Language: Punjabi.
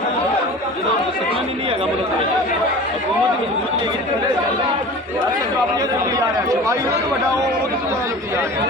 ਜਦੋਂ ਡਿਸਪਲਿਨ ਹੀ ਨਹੀਂ ਹੈਗਾ ਮੁਲਕ ਵਿੱਚ, ਹਕੂਮਤ ਦੀ ਮਜ਼ਬੂਤ ਨਹੀਂ ਹੈਗੀ, ਚੱਲੀ ਜਾ ਰਿਹਾ। ਸਫਾਈ ਉਹਨਾਂ ਤੋਂ ਵੱਡਾ ਉਹ ਤੋਂ ਜ਼ਿਆਦਾ ਲੋਕੀ ਜਾ ਰਹੇ।